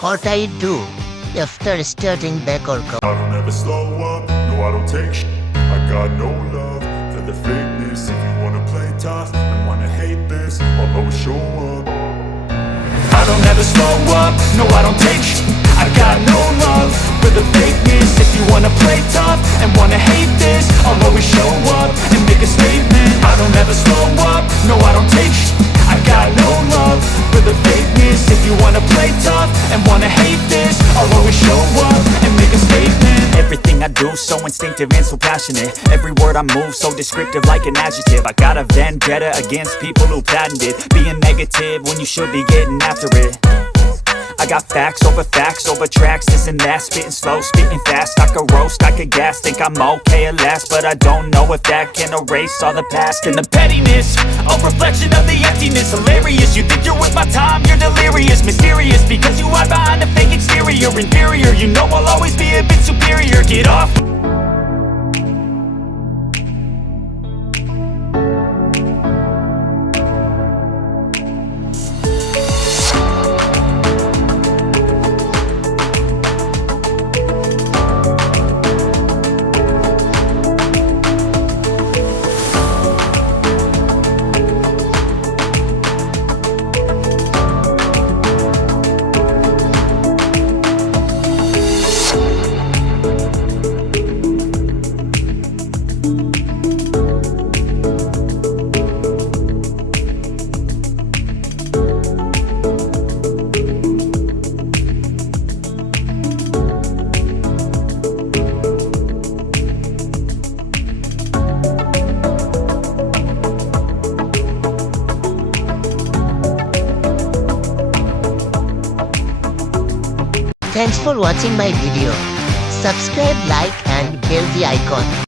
What I do after starting back or come. I don't ever slow up, no I don't take sh**. I got no love for the fakeness. If you wanna play tough and wanna hate this, I'll always show up. I don't ever slow up, no I don't take sh**. I got no love for the fakeness. If you wanna play tough and wanna hate this, I'll always show up and make a statement. I don't ever slow up, no I don't take sh**. I got no love for the fakeness. If you wanna play tough and wanna hate this, I'll always show up and make a statement. Everything I do so instinctive and so passionate. Every word I move so descriptive like an adjective. I got a vendetta against people who patented being negative when you should be getting after it. I got facts over tracks, this and that. Spitting slow, spitting fast. I could roast, I could gas. Think I'm okay at last, but I don't know if that can erase all the past. And the pettiness, a reflection of the emptiness. Hilarious, you think you're with my time, you're delirious. Mysterious, because you hide behind a fake exterior. Inferior, you know I'll always be a bit superior. Get off. Thanks for watching my video. Subscribe, like and bell the icon.